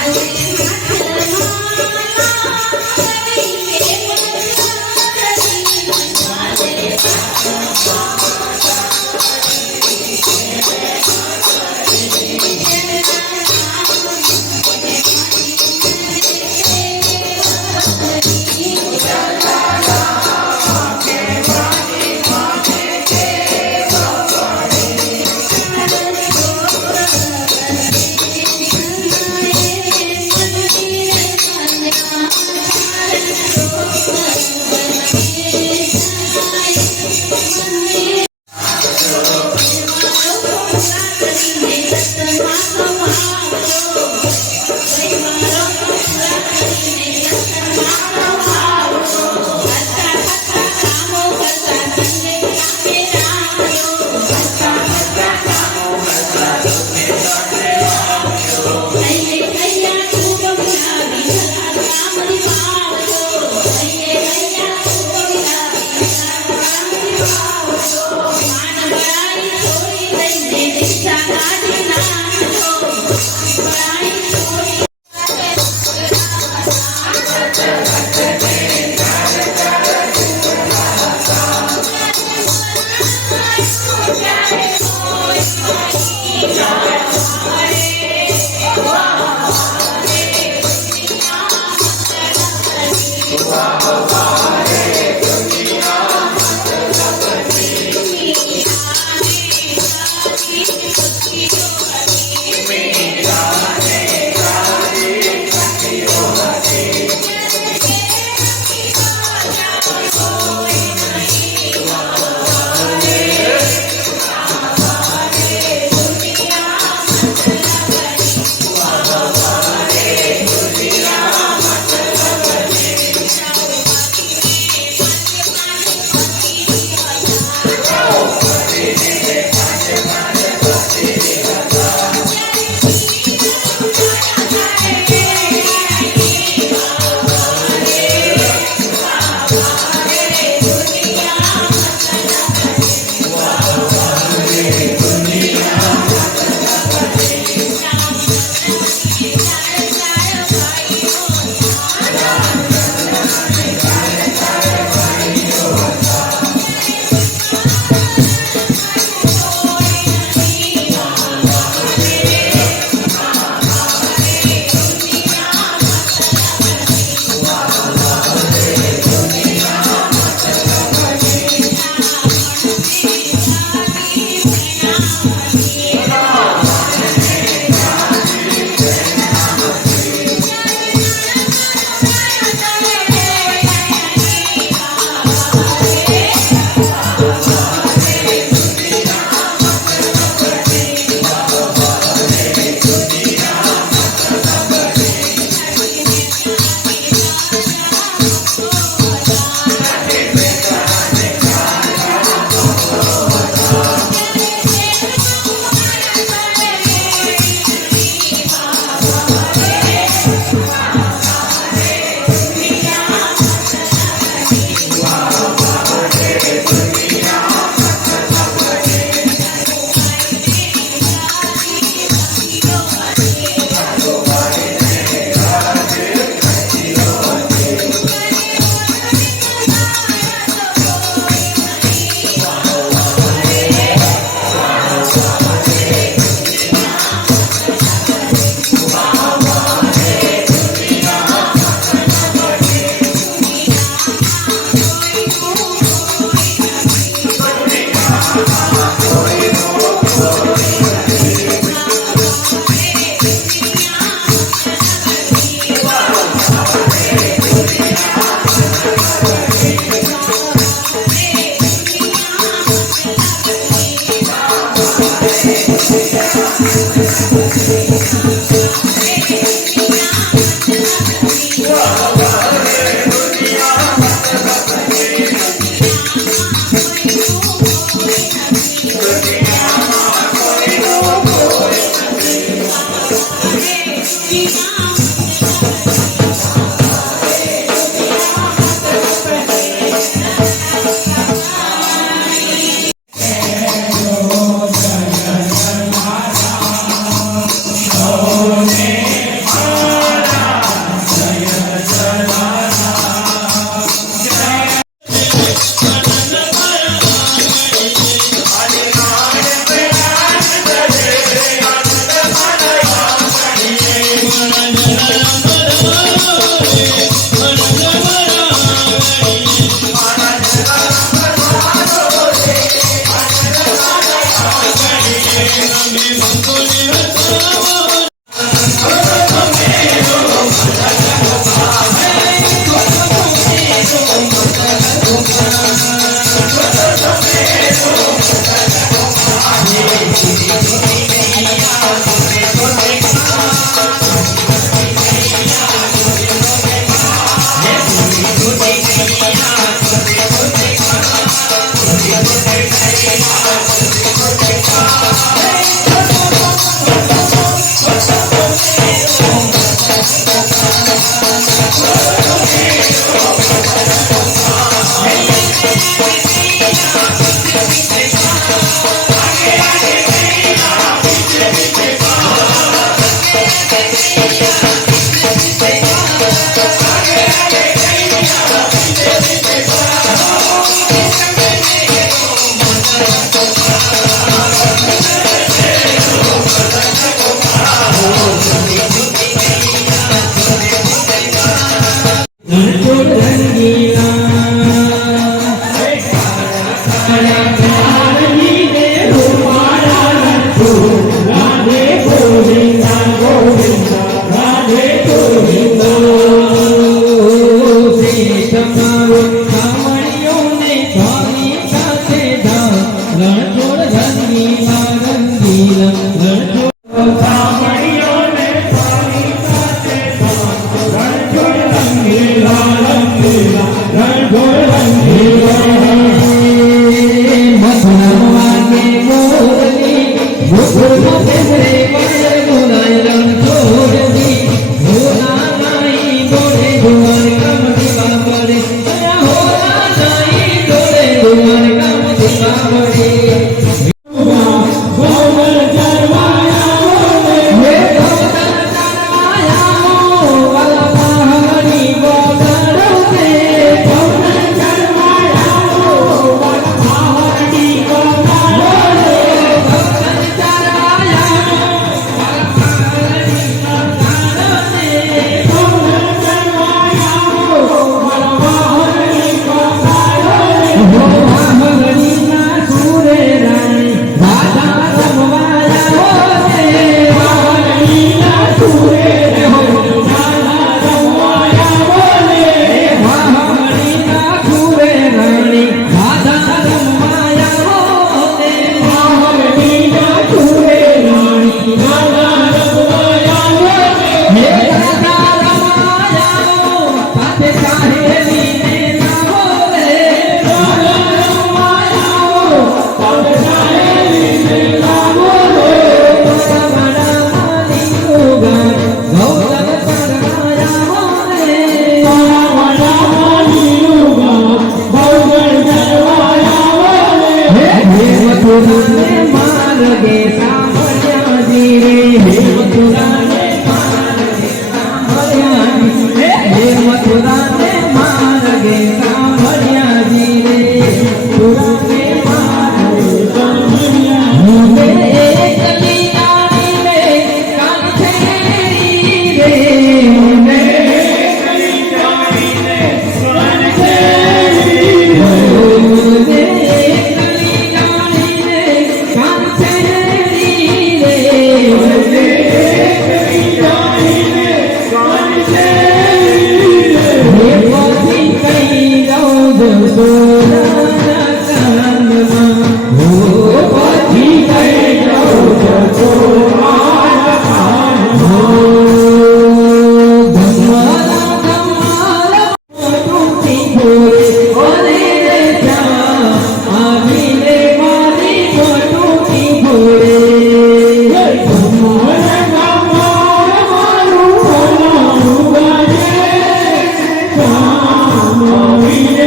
highly Oh,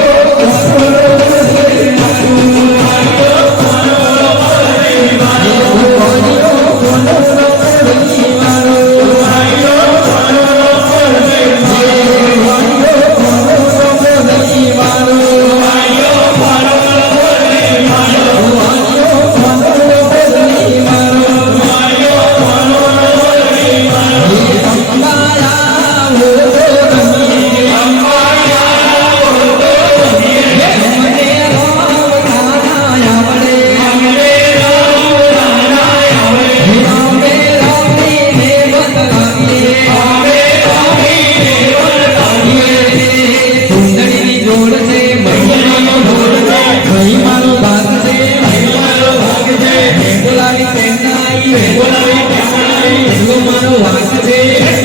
Lord, Namaste.